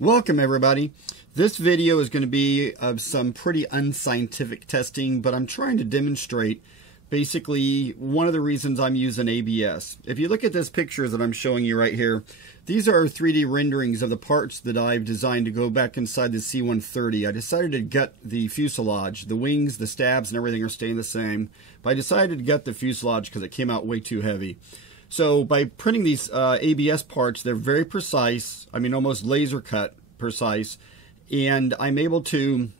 Welcome everybody. This video is going to be of some pretty unscientific testing, but I'm trying to demonstrate basically one of the reasons I'm using ABS. If you look at this picture that I'm showing you right here, these are 3D renderings of the parts that I've designed to go back inside the C-130. I decided to gut the fuselage. The wings, the stabs, and everything are staying the same, but I decided to gut the fuselage because it came out way too heavy. So by printing these ABS parts, they're very precise, I mean almost laser cut precise, and I'm able to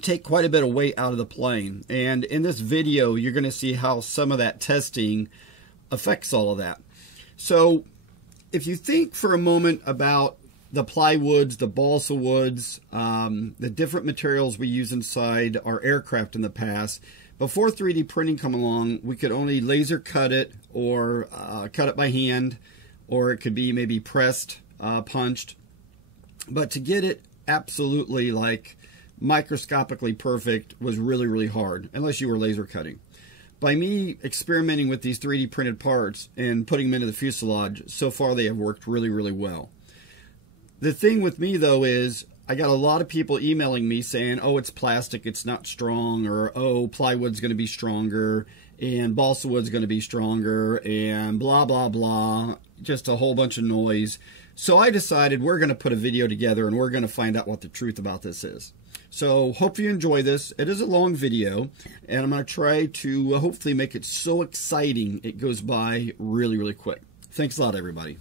take quite a bit of weight out of the plane. And in this video, you're going to see how some of that testing affects all of that. So if you think for a moment about the plywoods, the balsa woods, the different materials we use inside our aircraft in the past, before 3D printing come along, we could only laser cut it or cut it by hand, or it could be maybe pressed, punched. But to get it absolutely like microscopically perfect was really, really hard, unless you were laser cutting. By me experimenting with these 3D printed parts and putting them into the fuselage, so far they have worked really, really well. The thing with me though is, I got a lot of people emailing me saying, oh, it's plastic, it's not strong, or oh, plywood's going to be stronger, and balsa wood's going to be stronger, and blah, blah, blah, just a whole bunch of noise. So I decided we're going to put a video together and we're going to find out what the truth about this is. So hope you enjoy this. It is a long video, and I'm going to try to hopefully make it so exciting it goes by really, really quick. Thanks a lot, everybody.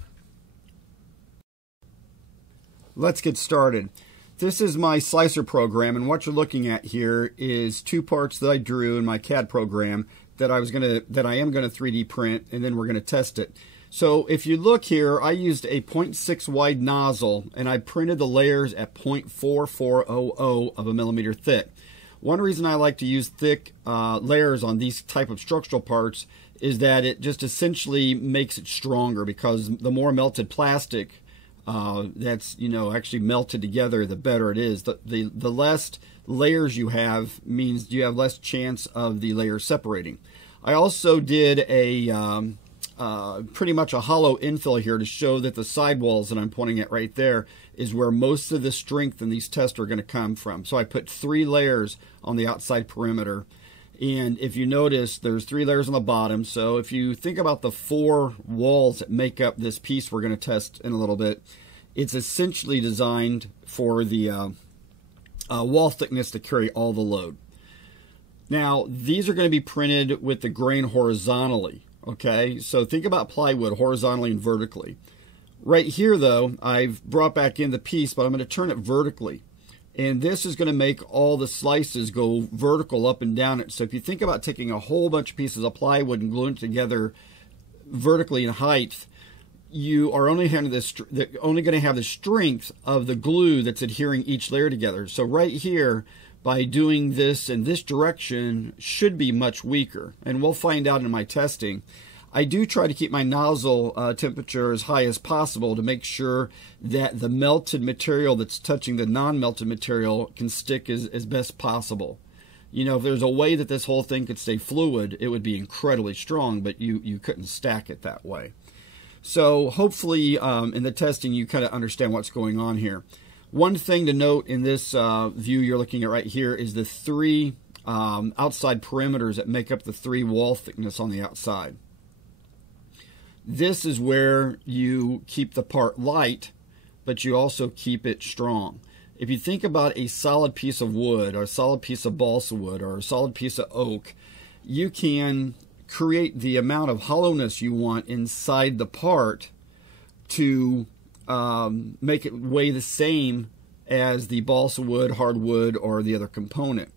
Let's get started. This is my slicer program, and what you're looking at here is two parts that I drew in my CAD program that I am going to 3D print, and then we're going to test it. So if you look here, I used a 0.6 wide nozzle, and I printed the layers at 0.4400 of a millimeter thick. One reason I like to use thick layers on these type of structural parts is that it just essentially makes it stronger, because the more melted plastic that's actually melted together, the better it is. The less layers you have means you have less chance of the layers separating. I also did a pretty much a hollow infill here to show that the sidewalls that I'm pointing at right there is where most of the strength in these tests are going to come from. So I put 3 layers on the outside perimeter, and if you notice, there's 3 layers on the bottom. So if you think about the 4 walls that make up this piece we're going to test in a little bit, it's essentially designed for the wall thickness to carry all the load. Now, these are going to be printed with the grain horizontally. Okay, so think about plywood horizontally and vertically. Right here, though, I've brought back in the piece, but I'm going to turn it vertically. And this is going to make all the slices go vertical up and down it. So if you think about taking a whole bunch of pieces of plywood and gluing it together vertically in height, you are only going to have the strength of the glue that's adhering each layer together. So right here, by doing this in this direction, should be much weaker, and we'll find out in my testing. I do try to keep my nozzle temperature as high as possible to make sure that the melted material that's touching the non-melted material can stick as best possible. If there's a way that this whole thing could stay fluid, it would be incredibly strong, but you couldn't stack it that way. So hopefully in the testing you kind of understand what's going on here. One thing to note in this view you're looking at right here is the 3 outside perimeters that make up the 3 wall thickness on the outside. This is where you keep the part light, but you also keep it strong. If you think about a solid piece of wood, or a solid piece of balsa wood, or a solid piece of oak, you can create the amount of hollowness you want inside the part to make it weigh the same as the balsa wood, hardwood, or the other component.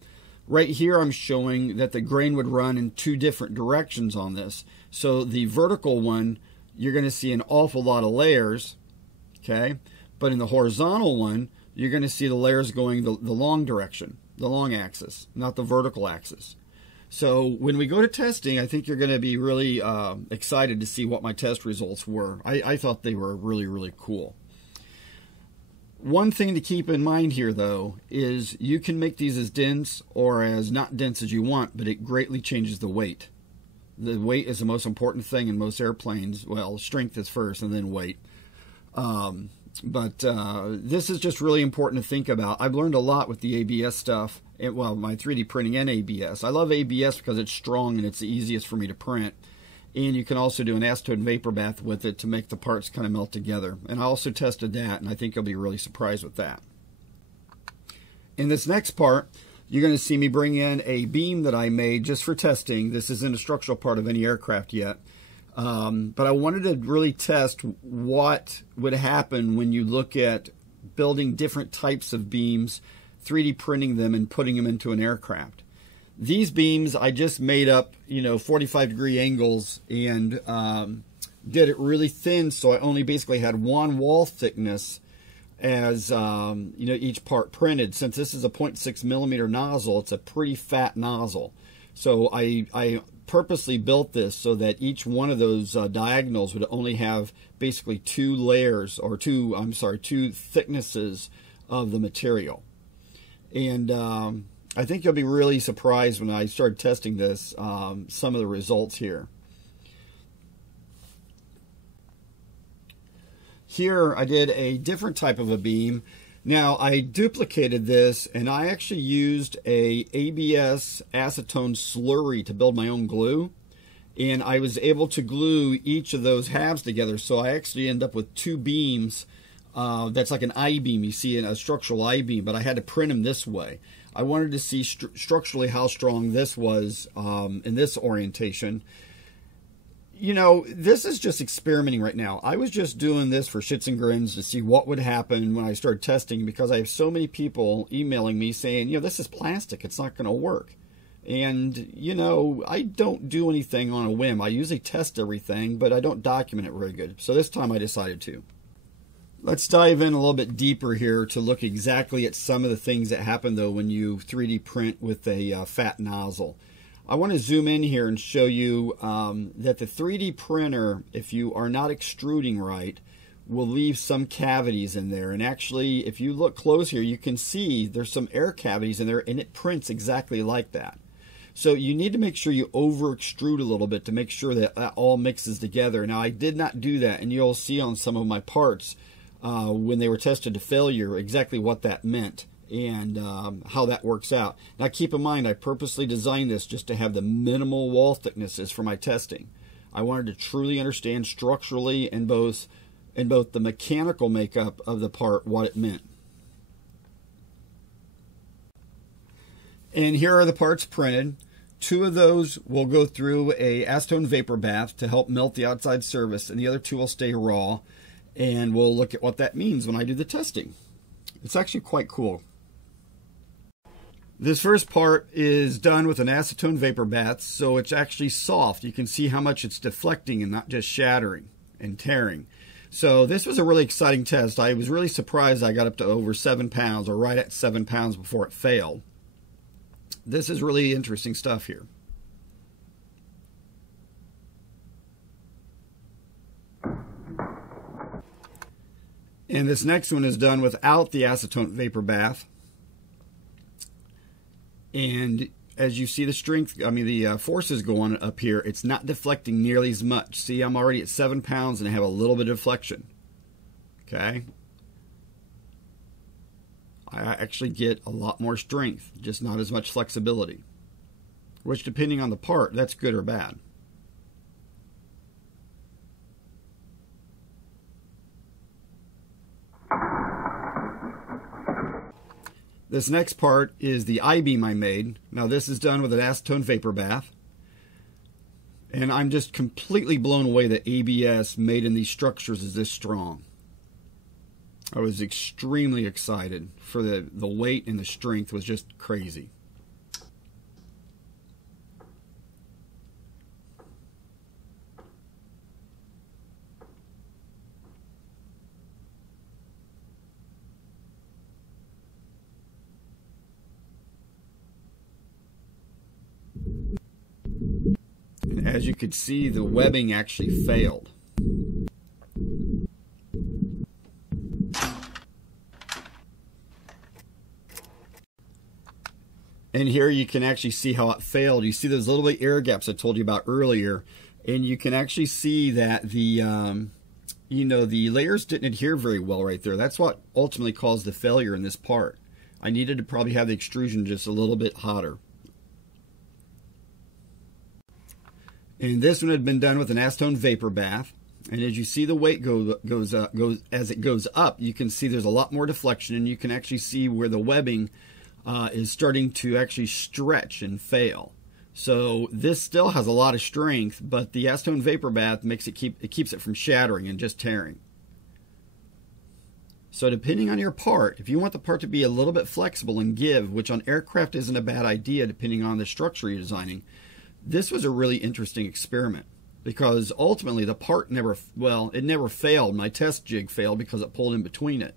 Right here I'm showing that the grain would run in two different directions on this. So the vertical one, you're going to see an awful lot of layers, okay? But in the horizontal one, you're going to see the layers going the long direction, the long axis, not the vertical axis. So when we go to testing, I think you're going to be really excited to see what my test results were. I thought they were really, really cool. One thing to keep in mind here, though, is you can make these as dense or as not dense as you want, but it greatly changes the weight. The weight is the most important thing in most airplanes. Well, strength is first and then weight. But this is just really important to think about. I've learned a lot with the ABS stuff, well, my 3D printing and ABS. I love ABS because it's strong and it's the easiest for me to print. And you can also do an acetone vapor bath with it to make the parts kind of melt together. And I also tested that, and I think you'll be really surprised with that. In this next part, you're going to see me bring in a beam that I made just for testing. This isn't a structural part of any aircraft yet. But I wanted to really test what would happen when you look at building different types of beams, 3D printing them, and putting them into an aircraft. These beams I just made up, 45-degree angles and did it really thin, so I only basically had one wall thickness as each part printed. Since this is a 0.6 millimeter nozzle, it's a pretty fat nozzle. So I purposely built this so that each one of those diagonals would only have basically two layers, or two thicknesses of the material. And I think you'll be really surprised when I start testing this, some of the results here. Here I did a different type of a beam. Now I duplicated this and I actually used a ABS acetone slurry to build my own glue. And I was able to glue each of those halves together, so I actually end up with two beams. That's like an I-beam, you see, in a structural I-beam, but I had to print them this way. I wanted to see structurally how strong this was in this orientation. This is just experimenting right now. I was just doing this for shits and grins to see what would happen when I started testing, because I have so many people emailing me saying, this is plastic, it's not going to work. And, I don't do anything on a whim. I usually test everything, but I don't document it very good. So this time I decided to. Let's dive in a little bit deeper here to look exactly at some of the things that happen, though, when you 3D print with a fat nozzle. I want to zoom in here and show you that the 3D printer, if you are not extruding right, will leave some cavities in there. And actually, if you look close here, you can see there's some air cavities in there, and it prints exactly like that. So you need to make sure you over extrude a little bit to make sure that that all mixes together. Now, I did not do that, and you'll see on some of my parts when they were tested to failure exactly what that meant and how that works out. Now keep in mind, I purposely designed this just to have the minimal wall thicknesses for my testing. I wanted to truly understand structurally in both the mechanical makeup of the part what it meant. And here are the parts printed. Two of those will go through a acetone vapor bath to help melt the outside surface, and the other two will stay raw. And we'll look at what that means when I do the testing. It's actually quite cool. This first part is done with an acetone vapor bath, so it's actually soft. You can see how much it's deflecting and not just shattering and tearing. So this was a really exciting test. I was really surprised I got up to over 7 pounds, or right at 7 pounds before it failed. This is really interesting stuff here. And this next one is done without the acetone vapor bath. And as you see the strength, the forces going up here, it's not deflecting nearly as much. See, I'm already at 7 pounds and I have a little bit of deflection. Okay? I actually get a lot more strength, just not as much flexibility. Which, depending on the part, that's good or bad. This next part is the I-beam I made. Now this is done with an acetone vapor bath. And I'm just completely blown away that ABS made in these structures is this strong. I was extremely excited for the weight, and the strength was just crazy. as you could see, the webbing actually failed. And here you can actually see how it failed. You see those little bit air gaps I told you about earlier, and you can actually see that the the layers didn't adhere very well right there. That's what ultimately caused the failure in this part. I needed to probably have the extrusion just a little bit hotter. And this one had been done with an acetone vapor bath. And as you see the weight goes as it goes up, you can see there's a lot more deflection, and you can actually see where the webbing is starting to actually stretch and fail. So this still has a lot of strength, but the acetone vapor bath makes it keeps it from shattering and just tearing. So depending on your part, if you want the part to be a little bit flexible and give, which on aircraft isn't a bad idea depending on the structure you're designing, this was a really interesting experiment, because ultimately the part never failed. My test jig failed because it pulled in between it.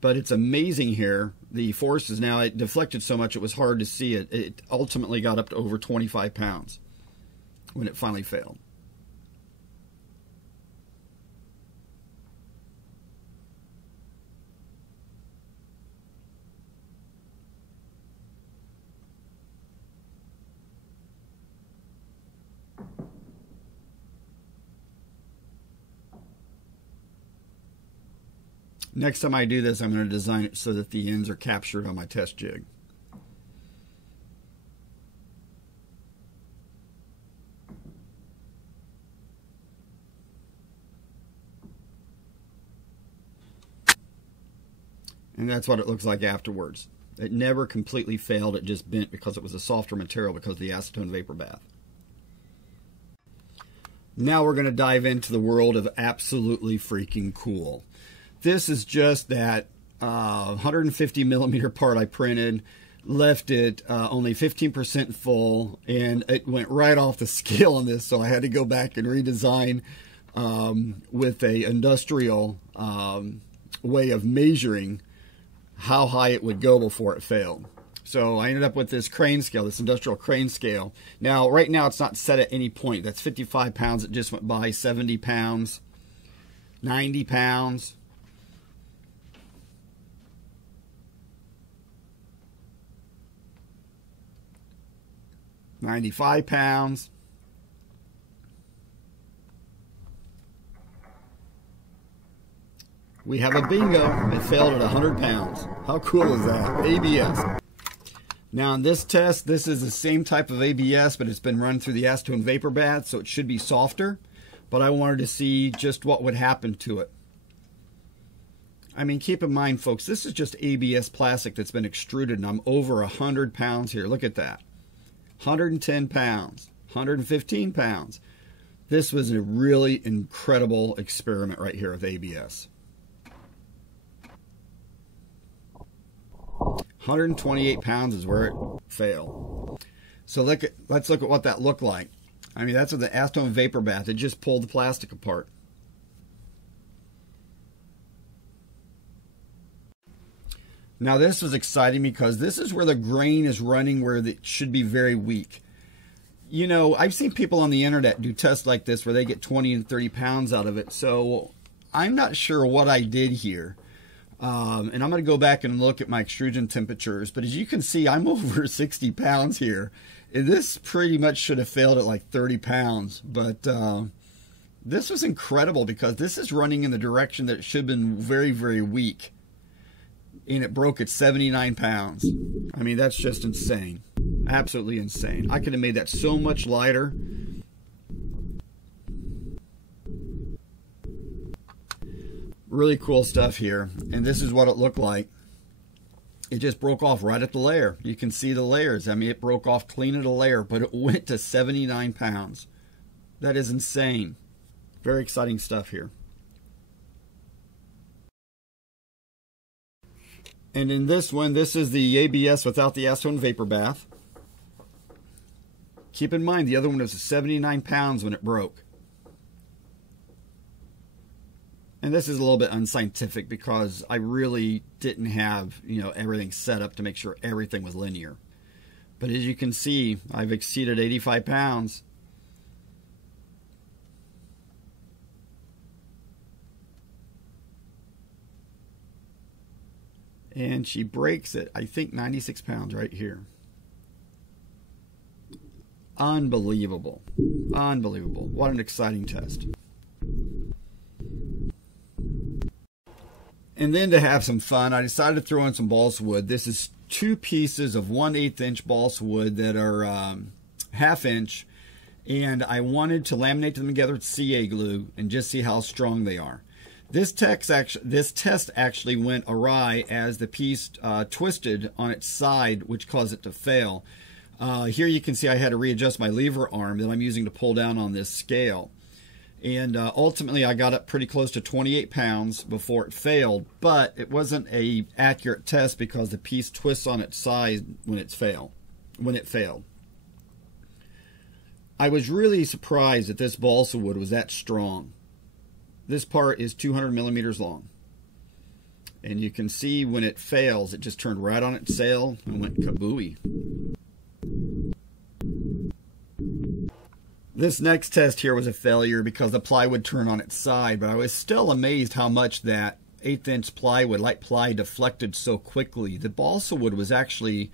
But it's amazing here. The force is now, it deflected so much it was hard to see it. It ultimately got up to over 25 pounds when it finally failed. Next time I do this, I'm going to design it so that the ends are captured on my test jig. And that's what it looks like afterwards. It never completely failed, it just bent because it was a softer material because of the acetone vapor bath. Now we're going to dive into the world of absolutely freaking cool. This is just that 150 millimeter part I printed, left it only 15% full, and it went right off the scale on this, so I had to go back and redesign with a industrial way of measuring how high it would go before it failed. So I ended up with this crane scale, this industrial crane scale. Now, right now it's not set at any point. That's 55 pounds. It just went by 70 pounds, 90 pounds. 95 pounds. We have a bingo. It failed at 100 pounds. How cool is that? ABS. Now in this test, this is the same type of ABS, but it's been run through the acetone vapor bath, so it should be softer. But I wanted to see just what would happen to it. I mean, keep in mind, folks, this is just ABS plastic that's been extruded, and I'm over 100 pounds here. Look at that. 110 pounds, 115 pounds. This was a really incredible experiment right here with ABS. 128 pounds is where it failed. So let's look at what that looked like. I mean, that's with the acetone vapor bath. It just pulled the plastic apart. Now this was exciting because this is where the grain is running where it should be very weak. You know, I've seen people on the internet do tests like this where they get 20 and 30 pounds out of it. So I'm not sure what I did here. And I'm going to go back and look at my extrusion temperatures. But as you can see, I'm over 60 pounds here. And this pretty much should have failed at like 30 pounds. But this was incredible because this is running in the direction that it should have been very, very weak. And it broke at 79 pounds. I mean, that's just insane. Absolutely insane. I could have made that so much lighter. Really cool stuff here. And this is what it looked like. It just broke off right at the layer. You can see the layers. I mean, it broke off clean at a layer, but it went to 79 pounds. That is insane. Very exciting stuff here. And in this one, this is the ABS without the acetone vapor bath. Keep in mind, the other one was 79 pounds when it broke. And this is a little bit unscientific because I really didn't have, everything set up to make sure everything was linear. But as you can see, I've exceeded 85 pounds. And she breaks it, I think 96 pounds right here. Unbelievable. Unbelievable. What an exciting test. And then to have some fun, I decided to throw in some balsa wood. This is 2 pieces of 1/8 inch balsa wood that are 1/2 inch. And I wanted to laminate them together with CA glue and just see how strong they are. This test actually went awry as the piece twisted on its side, which caused it to fail. Here you can see I had to readjust my lever arm that I'm using to pull down on this scale. And ultimately I got up pretty close to 28 pounds before it failed, but it wasn't an accurate test because the piece twists on its side when it failed. I was really surprised that this balsa wood was that strong. This part is 200 millimeters long. And you can see when it fails, it just turned right on its sail and went kabooey. This next test here was a failure because the plywood turned on its side, but I was still amazed how much that 1/8 inch plywood, light ply, deflected so quickly. The balsa wood was actually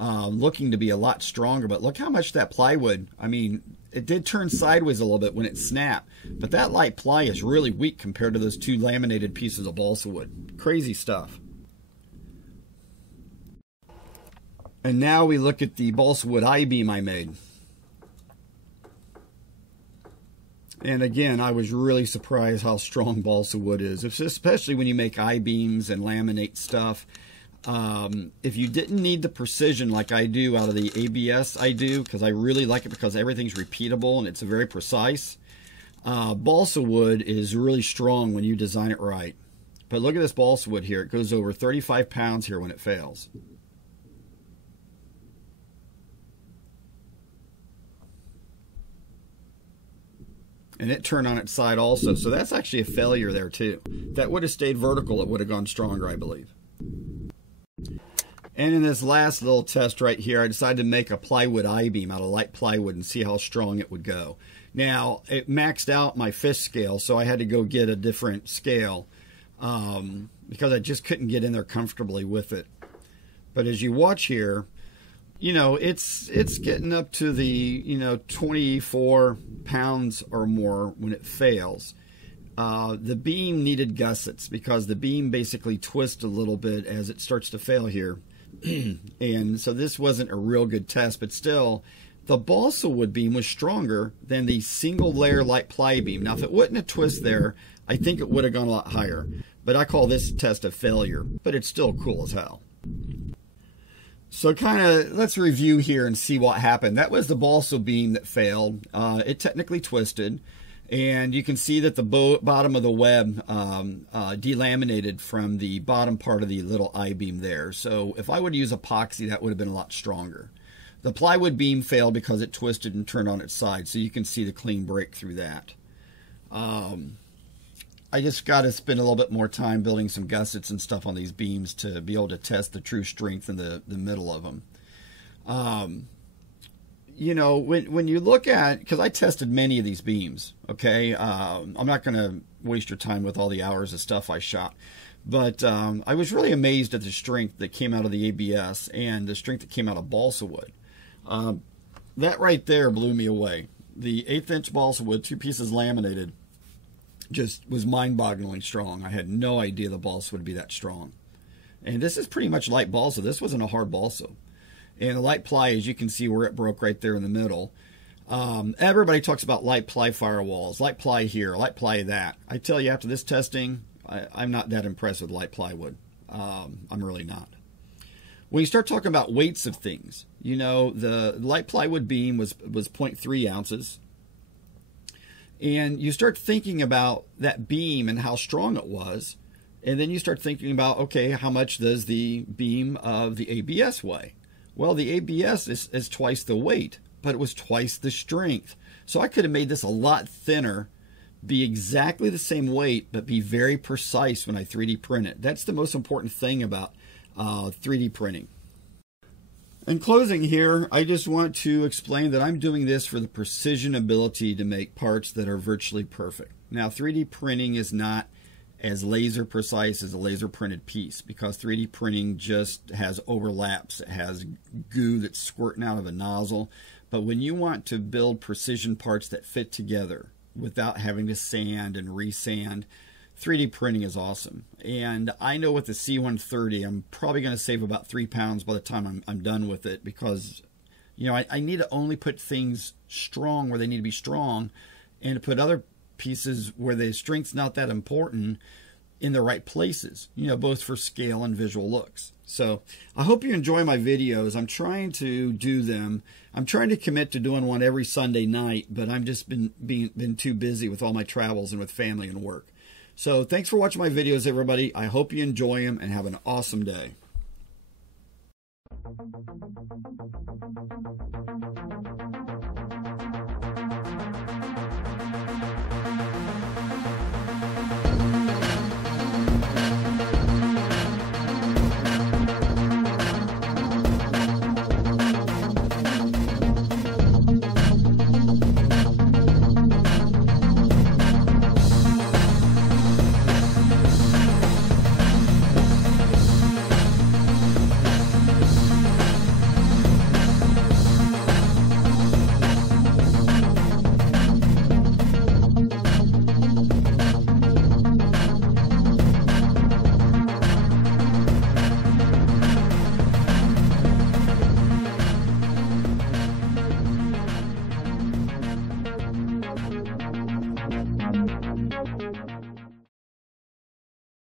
looking to be a lot stronger, but look how much that plywood, I mean, it did turn sideways a little bit when it snapped, but that light ply is really weak compared to those 2 laminated pieces of balsa wood. Crazy stuff. And now we look at the balsa wood I-beam I made. And again, I was really surprised how strong balsa wood is, especially when you make I-beams and laminate stuff. If you didn't need the precision like I do out of the ABS I do, because I really like it because everything's repeatable and it's very precise, balsa wood is really strong when you design it right. But look at this balsa wood here. It goes over 35 pounds here when it fails. And it turned on its side also, so that's actually a failure there too. If that would have stayed vertical, it would have gone stronger, I believe. And in this last little test right here, I decided to make a plywood I-beam out of light plywood and see how strong it would go. Now, it maxed out my fish scale, so I had to go get a different scale because I just couldn't get in there comfortably with it. But as you watch here, you know, it's getting up to the, 24 pounds or more when it fails. The beam needed gussets because the beam basically twists a little bit as it starts to fail here. And so this wasn't a real good test, but still, the balsa wood beam was stronger than the single layer light ply beam. Now, if it wouldn't have twisted there, I think it would have gone a lot higher. But I call this test a failure, but it's still cool as hell. So let's review here and see what happened. That was the balsa beam that failed. It technically twisted. And you can see that the bottom of the web delaminated from the bottom part of the little I-beam there. So if I would use epoxy, that would have been a lot stronger. The plywood beam failed because it twisted and turned on its side. So you can see the clean break through that. I just got to spend a little bit more time building some gussets and stuff on these beams to be able to test the true strength in the middle of them. You know, when you look at, because I tested many of these beams, okay? I'm not going to waste your time with all the hours of stuff I shot. But I was really amazed at the strength that came out of the ABS and the strength that came out of balsa wood. That right there blew me away. The 1/8 inch balsa wood, 2 pieces laminated, just was mind-bogglingly strong. I had no idea the balsa would be that strong. And this is pretty much light balsa. This wasn't a hard balsa. And the light ply, as you can see where it broke right there in the middle. Everybody talks about light ply firewalls, light ply here, light ply that. I tell you, after this testing, I'm not that impressed with light plywood. I'm really not. When you start talking about weights of things, you know, the light plywood beam was 0.3 ounces. And you start thinking about that beam and how strong it was. And then you start thinking about, okay, how much does the beam of the ABS weigh? Well, the ABS is twice the weight, but it was twice the strength. So I could have made this a lot thinner, be exactly the same weight, but be very precise when I 3D print it. That's the most important thing about 3D printing. In closing here, I just want to explain that I'm doing this for the precision ability to make parts that are virtually perfect. Now, 3D printing is not as laser precise as a laser printed piece, because 3D printing just has overlaps. It has goo that's squirting out of a nozzle. But when you want to build precision parts that fit together without having to sand and resand, 3D printing is awesome. And I know with the C130, I'm probably going to save about 3 pounds by the time I'm done with it, because I need to only put things strong where they need to be strong, and to put other pieces where the strength's not that important in the right places, both for scale and visual looks. So I hope you enjoy my videos. I'm trying to do them. I'm trying to commit to doing one every Sunday night, but I've just been too busy with all my travels and with family and work. So thanks for watching my videos, everybody. I hope you enjoy them and have an awesome day.